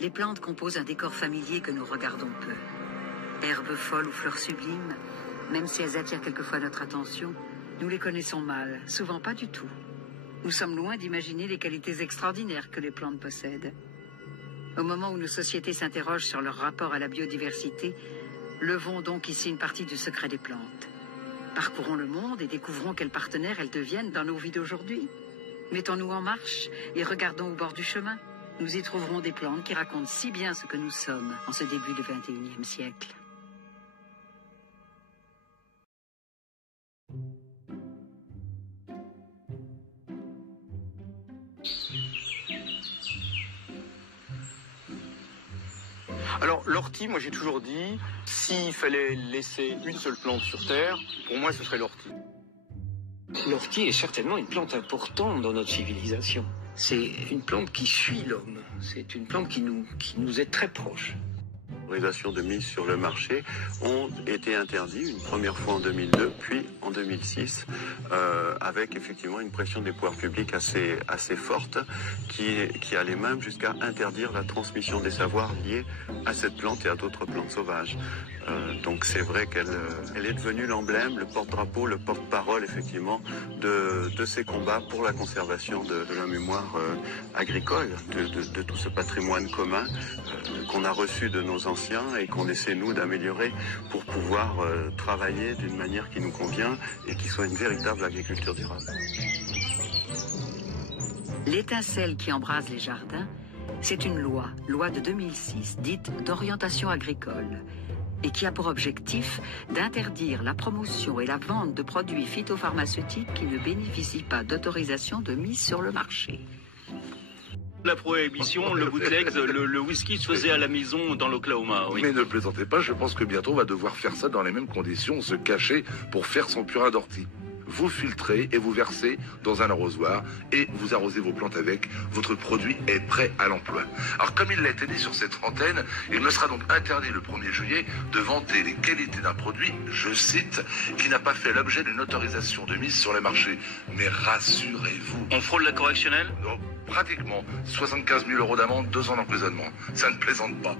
Les plantes composent un décor familier que nous regardons peu. Herbes folles ou fleurs sublimes, même si elles attirent quelquefois notre attention, nous les connaissons mal, souvent pas du tout. Nous sommes loin d'imaginer les qualités extraordinaires que les plantes possèdent. Au moment où nos sociétés s'interrogent sur leur rapport à la biodiversité, levons donc ici une partie du secret des plantes. Parcourons le monde et découvrons quels partenaires elles deviennent dans nos vies d'aujourd'hui. Mettons-nous en marche et regardons au bord du chemin. Nous y trouverons des plantes qui racontent si bien ce que nous sommes en ce début du XXIe siècle. Alors l'ortie, moi j'ai toujours dit, s'il fallait laisser une seule plante sur Terre, pour moi ce serait l'ortie. L'ortie est certainement une plante importante dans notre civilisation. C'est une plante qui suit l'homme. C'est une plante qui nous est très proche. Les autorisations de mise sur le marché ont été interdites une première fois en 2002, puis en 2006, avec effectivement une pression des pouvoirs publics assez forte, qui allait même jusqu'à interdire la transmission des savoirs liés à cette plante et à d'autres plantes sauvages. Donc c'est vrai qu'elle est devenue l'emblème, le porte-drapeau, le porte-parole effectivement de ces combats pour la conservation de la mémoire agricole, de tout ce patrimoine commun qu'on a reçu de nos anciens et qu'on essaie nous d'améliorer pour pouvoir travailler d'une manière qui nous convient et qui soit une véritable agriculture durable. L'étincelle qui embrase les jardins, c'est une loi de 2006, dite d'orientation agricole, et qui a pour objectif d'interdire la promotion et la vente de produits phytopharmaceutiques qui ne bénéficient pas d'autorisation de mise sur le marché. La prohibition, le bootleg, le whisky se faisait à la maison dans l'Oklahoma. Oui. Mais ne plaisantez pas, je pense que bientôt on va devoir faire ça dans les mêmes conditions, se cacher pour faire son purin d'ortie. Vous filtrez et vous versez dans un arrosoir et vous arrosez vos plantes avec. Votre produit est prêt à l'emploi. Alors comme il l'a été dit sur cette antenne, il me sera donc interdit le 1er juillet de vanter les qualités d'un produit, je cite, qui n'a pas fait l'objet d'une autorisation de mise sur le marché. Mais rassurez-vous. On frôle la correctionnelle ? Non, pratiquement. 75 000 € d'amende, 2 ans d'emprisonnement. Ça ne plaisante pas.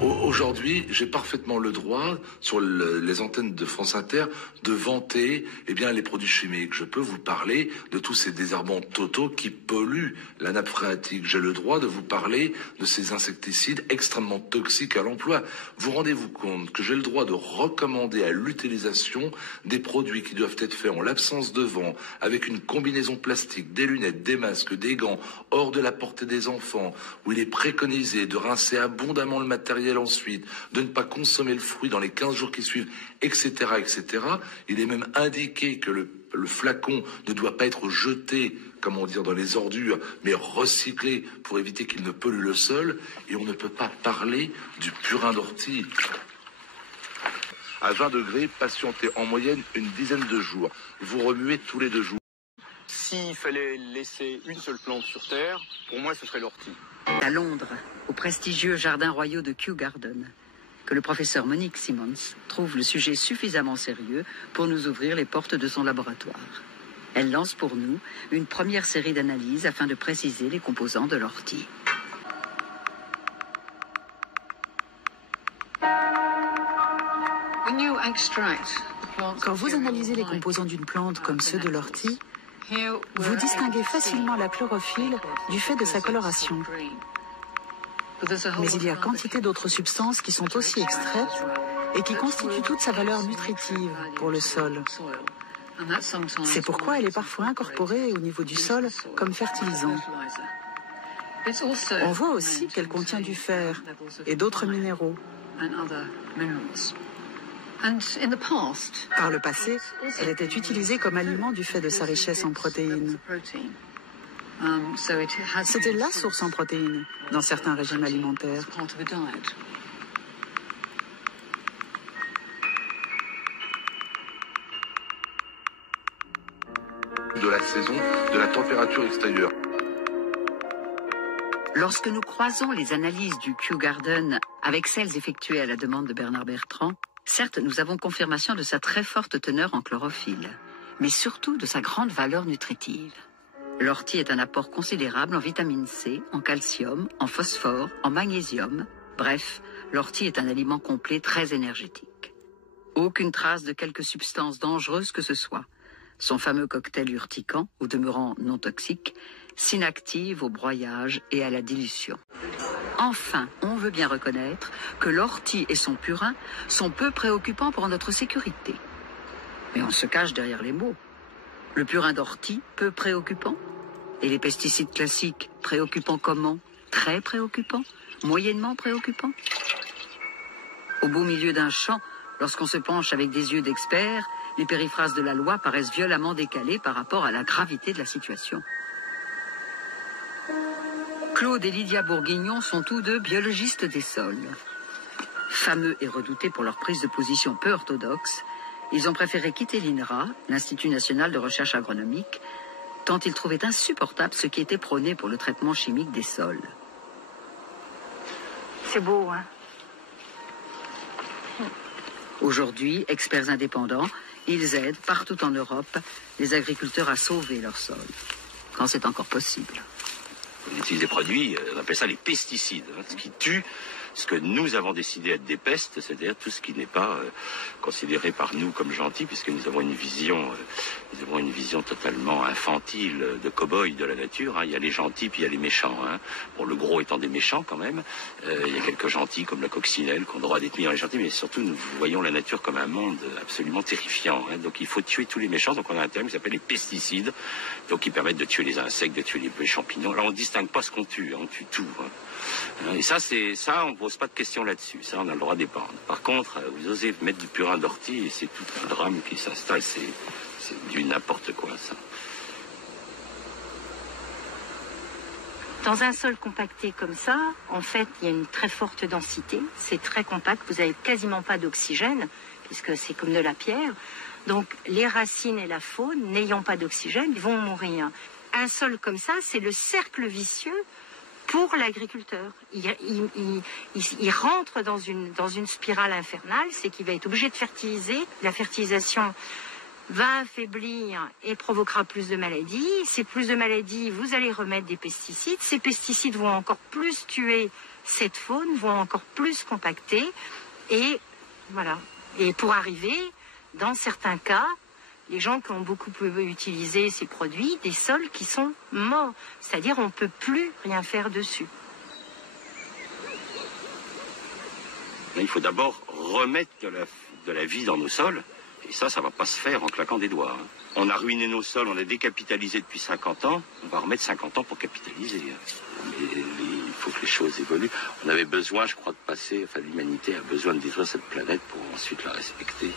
Aujourd'hui, j'ai parfaitement le droit, sur les antennes de France Inter, de vanter les produits chimiques. Je peux vous parler de tous ces désherbants totaux qui polluent la nappe phréatique. J'ai le droit de vous parler de ces insecticides extrêmement toxiques à l'emploi. Vous rendez-vous compte que j'ai le droit de recommander à l'utilisation des produits qui doivent être faits en l'absence de vent, avec une combinaison plastique, des lunettes, des masques, des gants, hors de la portée des enfants, où il est préconisé de rincer abondamment le matériel ensuite, de ne pas consommer le fruit dans les 15 jours qui suivent, etc., etc. Il est même indiqué que le flacon ne doit pas être jeté, comment dire, dans les ordures, mais recyclé pour éviter qu'il ne pollue le sol. Et on ne peut pas parler du purin d'ortie. À 20 degrés, patientez en moyenne une dizaine de jours. Vous remuez tous les 2 jours. S'il fallait laisser une seule plante sur Terre, pour moi ce serait l'ortie. À Londres, au prestigieux jardin royaux de Kew Garden, que le professeur Monique Simmons trouve le sujet suffisamment sérieux pour nous ouvrir les portes de son laboratoire. Elle lance pour nous une première série d'analyses afin de préciser les composants de l'ortie. Quand vous analysez les composants d'une plante comme ceux de l'ortie, vous distinguez facilement la chlorophylle du fait de sa coloration. Mais il y a quantité d'autres substances qui sont aussi extraites et qui constituent toute sa valeur nutritive pour le sol. C'est pourquoi elle est parfois incorporée au niveau du sol comme fertilisant. On voit aussi qu'elle contient du fer et d'autres minéraux. Par le passé, elle était utilisée comme aliment du fait de sa richesse en protéines. C'était la source en protéines dans certains régimes alimentaires. De la saison, de la température extérieure. Lorsque nous croisons les analyses du Kew Garden avec celles effectuées à la demande de Bernard Bertrand, certes, nous avons confirmation de sa très forte teneur en chlorophylle, mais surtout de sa grande valeur nutritive. L'ortie est un apport considérable en vitamine C, en calcium, en phosphore, en magnésium. Bref, l'ortie est un aliment complet très énergétique. Aucune trace de quelque substance dangereuse que ce soit. Son fameux cocktail urticant, au demeurant non toxique, s'inactive au broyage et à la dilution. Enfin, on veut bien reconnaître que l'ortie et son purin sont peu préoccupants pour notre sécurité. Mais on se cache derrière les mots. Le purin d'ortie, peu préoccupant? Et les pesticides classiques, préoccupants comment? Très préoccupants? Moyennement préoccupants? Au beau milieu d'un champ, lorsqu'on se penche avec des yeux d'expert, les périphrases de la loi paraissent violemment décalées par rapport à la gravité de la situation. Claude et Lydia Bourguignon sont tous deux biologistes des sols. Fameux et redoutés pour leur prise de position peu orthodoxe, ils ont préféré quitter l'INRA, l'Institut national de recherche agronomique, tant ils trouvaient insupportable ce qui était prôné pour le traitement chimique des sols. C'est beau, hein? Aujourd'hui, experts indépendants, ils aident partout en Europe les agriculteurs à sauver leurs sols, quand c'est encore possible. On utilise des produits, on appelle ça les pesticides, ce qui tue ce que nous avons décidé être des pestes, c'est-à-dire tout ce qui n'est pas considéré par nous comme gentil, puisque nous avons une vision totalement infantile de cow-boy de la nature. Il y a les gentils puis il y a les méchants. Bon, le gros étant des méchants quand même. Il y a quelques gentils comme la coccinelle qui ont le droit d'être mis dans les gentils, mais surtout nous voyons la nature comme un monde absolument terrifiant. Donc il faut tuer tous les méchants. Donc on a un terme qui s'appelle les pesticides, donc qui permettent de tuer les insectes, de tuer les champignons. Alors on ne distingue pas ce qu'on tue, on tue tout. Et ça, on ne pose pas de questions là-dessus. Ça, on a le droit de dépendre. Par contre, vous osez mettre du purin d'ortie et c'est tout un drame qui s'installe. C'est du n'importe quoi, ça. Dans un sol compacté comme ça, en fait, il y a une très forte densité. C'est très compact. Vous n'avez quasiment pas d'oxygène, puisque c'est comme de la pierre. Donc, les racines et la faune, n'ayant pas d'oxygène, vont mourir. Un sol comme ça, c'est le cercle vicieux pour l'agriculteur. Il rentre dans une spirale infernale, c'est qu'il va être obligé de fertiliser. La fertilisation va affaiblir et provoquera plus de maladies. Ces plus de maladies, vous allez remettre des pesticides. Ces pesticides vont encore plus tuer cette faune, vont encore plus compacter. Et voilà. Et pour arriver, dans certains cas, les gens qui ont beaucoup utilisé ces produits, des sols qui sont morts. C'est-à-dire on ne peut plus rien faire dessus. Il faut d'abord remettre de la vie dans nos sols. Et ça ne va pas se faire en claquant des doigts. On a ruiné nos sols, on a décapitalisé depuis 50 ans. On va remettre 50 ans pour capitaliser. Mais il faut que les choses évoluent. On avait besoin, je crois, de passer... Enfin, l'humanité a besoin de détruire cette planète pour ensuite la respecter.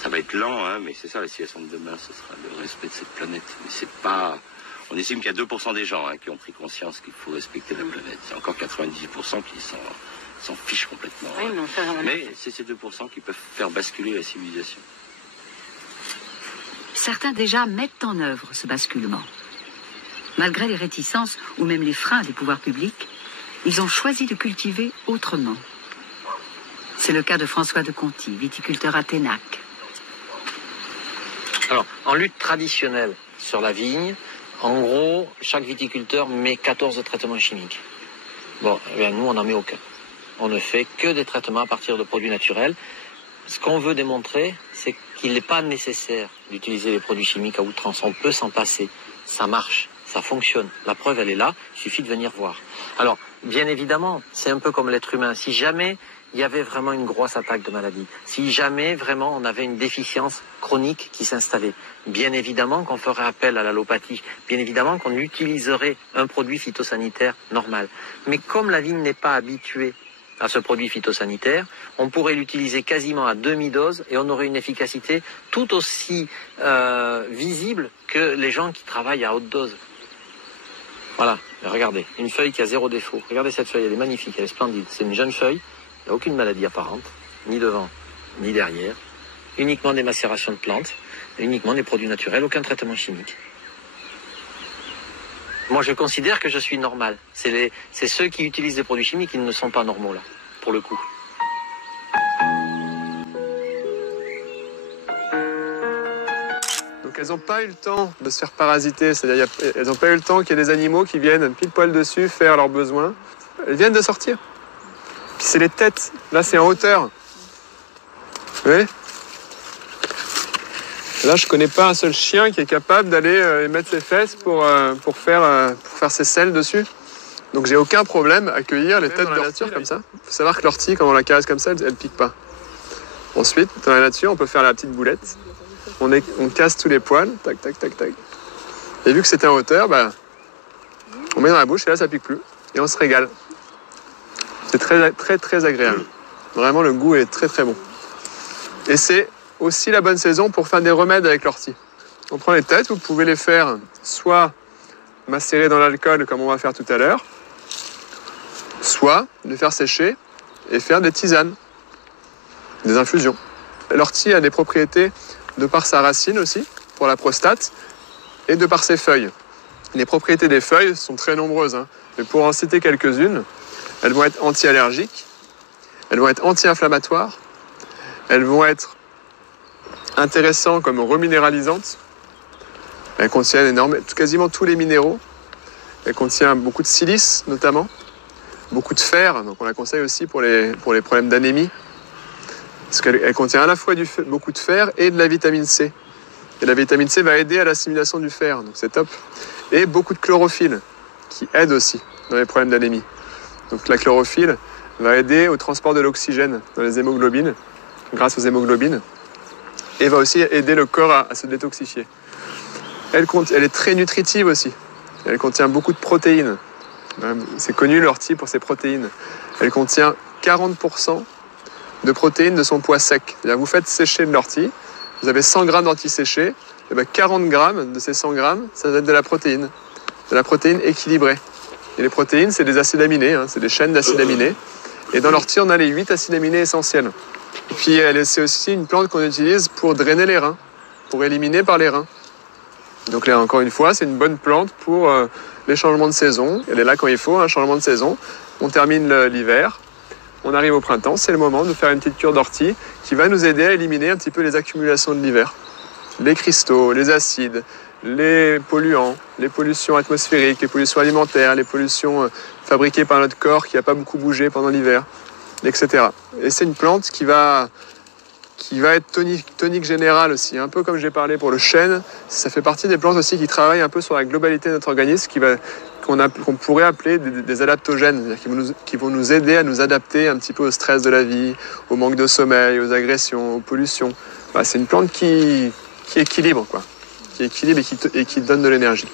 Ça va être lent, mais c'est ça la situation de demain, ce sera le respect de cette planète. Mais c'est pas... On estime qu'il y a 2% des gens qui ont pris conscience qu'il faut respecter la planète. C'est encore 98% qui s'en fichent complètement. Oui, mais c'est ces 2% qui peuvent faire basculer la civilisation. Certains déjà mettent en œuvre ce basculement. Malgré les réticences ou même les freins des pouvoirs publics, ils ont choisi de cultiver autrement. C'est le cas de François de Conti, viticulteur à Ténac. Alors, en lutte traditionnelle sur la vigne, en gros, chaque viticulteur met 14 traitements chimiques. Bon, eh bien, nous, on n'en met aucun. On ne fait que des traitements à partir de produits naturels. Ce qu'on veut démontrer, c'est qu'il n'est pas nécessaire d'utiliser les produits chimiques à outrance. On peut s'en passer. Ça marche, ça fonctionne. La preuve, elle est là. Il suffit de venir voir. Alors, bien évidemment, c'est un peu comme l'être humain. Si jamais il y avait vraiment une grosse attaque de maladie, si jamais vraiment on avait une déficience chronique qui s'installait, bien évidemment qu'on ferait appel à l'allopathie, bien évidemment qu'on utiliserait un produit phytosanitaire normal. Mais comme la vigne n'est pas habituée à ce produit phytosanitaire, on pourrait l'utiliser quasiment à demi-dose et on aurait une efficacité tout aussi visible que les gens qui travaillent à haute dose. Voilà, regardez, une feuille qui a 0 défaut. Regardez cette feuille, elle est magnifique, elle est splendide. C'est une jeune feuille, il n'y a aucune maladie apparente, ni devant, ni derrière. Uniquement des macérations de plantes, uniquement des produits naturels, aucun traitement chimique. Moi, je considère que je suis normal. C'est ceux qui utilisent des produits chimiques qui ne sont pas normaux, là, pour le coup. Donc Donc elles n'ont pas eu le temps de se faire parasiter, c'est-à-dire elles n'ont pas eu le temps qu'il y ait des animaux qui viennent pile poil dessus faire leurs besoins. Elles viennent de sortir. Puis c'est les têtes, là c'est en hauteur. Vous voyez ? Là je connais pas un seul chien qui est capable d'aller mettre ses fesses pour faire ses selles dessus. Donc j'ai aucun problème à accueillir les têtes de nature comme ça. Il faut savoir que l'ortie, quand on la caresse comme ça, elle ne pique pas. Ensuite, dans la nature, on peut faire la petite boulette. On casse tous les poils, tac, tac, tac, tac. Et vu que c'était en hauteur, on met dans la bouche et là, ça pique plus. Et on se régale. C'est très, très, très agréable. Vraiment, le goût est très, très bon. Et c'est aussi la bonne saison pour faire des remèdes avec l'ortie. On prend les têtes, vous pouvez les faire soit macérer dans l'alcool, comme on va faire tout à l'heure, soit les faire sécher et faire des tisanes, des infusions. L'ortie a des propriétés de par sa racine aussi, pour la prostate, et de par ses feuilles. Les propriétés des feuilles sont très nombreuses, mais pour en citer quelques-unes, elles vont être anti-allergiques, elles vont être anti-inflammatoires, elles vont être intéressantes comme reminéralisantes, elles contiennent quasiment tous les minéraux, elles contiennent beaucoup de silice notamment, beaucoup de fer, donc on la conseille aussi pour les problèmes d'anémie, parce qu'elle contient à la fois beaucoup de fer et de la vitamine C. Et la vitamine C va aider à l'assimilation du fer, donc c'est top. Et beaucoup de chlorophylle, qui aide aussi dans les problèmes d'anémie. Donc la chlorophylle va aider au transport de l'oxygène dans les hémoglobines, grâce aux hémoglobines, et va aussi aider le corps à se détoxifier. Elle est très nutritive aussi. Elle contient beaucoup de protéines. C'est connu l'ortie pour ses protéines. Elle contient 40% de protéines de son poids sec. C'est-à-dire vous faites sécher de l'ortie, vous avez 100 grammes d'ortie séchée, et 40 grammes de ces 100 grammes, ça va être de la protéine équilibrée. Et les protéines, c'est des acides aminés, c'est des chaînes d'acides aminés. Et dans l'ortie, on a les 8 acides aminés essentiels. Et puis c'est aussi une plante qu'on utilise pour drainer les reins, pour éliminer par les reins. Donc là, encore une fois, c'est une bonne plante pour les changements de saison. Elle est là quand il faut, un changement de saison. On termine l'hiver, on arrive au printemps, c'est le moment de faire une petite cure d'ortie qui va nous aider à éliminer un petit peu les accumulations de l'hiver. Les cristaux, les acides, les polluants, les pollutions atmosphériques, les pollutions alimentaires, les pollutions fabriquées par notre corps qui n'a pas beaucoup bougé pendant l'hiver, etc. Et c'est une plante qui va être tonique générale aussi, un peu comme j'ai parlé pour le chêne. Ça fait partie des plantes aussi qui travaillent un peu sur la globalité de notre organisme, qu'on pourrait appeler des adaptogènes, c'est-à-dire qui vont nous aider à nous adapter un petit peu au stress de la vie, au manque de sommeil, aux agressions, aux pollutions. C'est une plante qui équilibre, qui équilibre et qui donne de l'énergie.